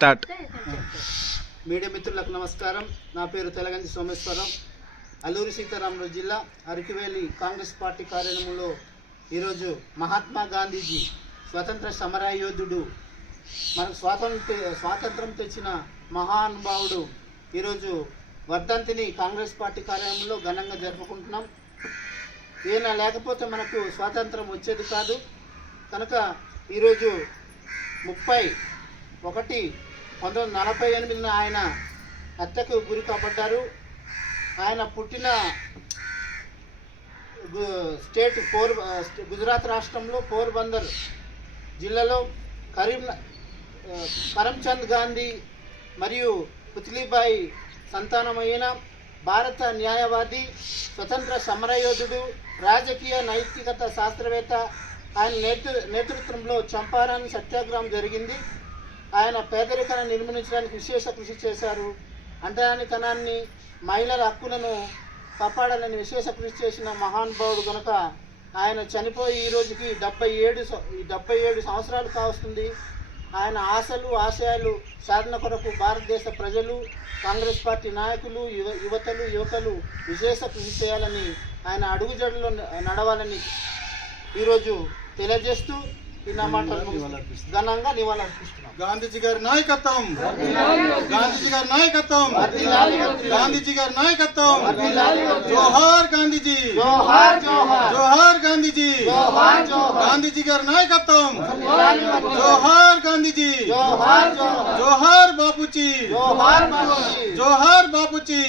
Start. Media మిత్రులకు నమస్కారం. నా పేరు తెలగంటి సోమేశ్వరరావు. అల్లూరి సీతారామరాజు జిల్లా అరకువేలి కాంగ్రెస్ పార్టీ కార్యాలయంలో ఈరోజు మహాత్మా గాంధీజీ స్వతంత్ర సమరయోధుడు, మనకు స్వాతంత్రం తెచ్చిన మహానుభావుడు ఈరోజు వర్ధంతిని కాంగ్రెస్ పార్టీ కార్యాలయంలో ఘనంగా జరుపుకుంటున్నాం. ఈయన లేకపోతే మనకు స్వాతంత్రం వచ్చేది కాదు. కనుక ఈరోజు 30/1/1948 ఆయన హత్యకు గురి కాబడ్డారు. ఆయన పుట్టిన స్టేట్ గుజరాత్ రాష్ట్రంలో పోర్బందర్ జిల్లాలో కరమ్చంద్ గాంధీ మరియు పుత్లీబాయి సంతానమైన భారత న్యాయవాది, స్వతంత్ర సమరయోధుడు, రాజకీయ నైతికత శాస్త్రవేత్త. ఆయన నేతృత్వంలో చంపారణ్ సత్యాగ్రహం జరిగింది. ఆయన పేదరికాన్ని నిర్మూలించడానికి విశేష కృషి చేశారు. అంటరానితనాన్ని, మహిళల హక్కులను కాపాడాలని విశేష కృషి చేసిన మహానుభావుడు కనుక ఆయన చనిపోయి ఈ రోజుకి 77 సంవత్సరాలు కావస్తుంది. ఆయన ఆశలు, ఆశయాలు సాధన కొరకు భారతదేశ ప్రజలు, కాంగ్రెస్ పార్టీ నాయకులు, యువకులు విశేష కృషి చేయాలని, ఆయన అడుగుజాడలో నడవాలని ఈరోజు తెలియజేస్తూ ఈ నా మాటలు ఘనంగా నివాళులర్పిస్తున్నాం. గాంధీజీ గారి నాయకత్వం, గాంధీజీ గారి నాయకత్వం, గాంధీజీ గారి నాయకత్వం. జోహార్ గాంధీజీ, జోహార్ గాంధీజీ, గాంధీజీ గారి నాయకత్వం. జోహార్ గాంధీజీ, జోహార్ బాపూజీ, జోహార్ బాపూజీ.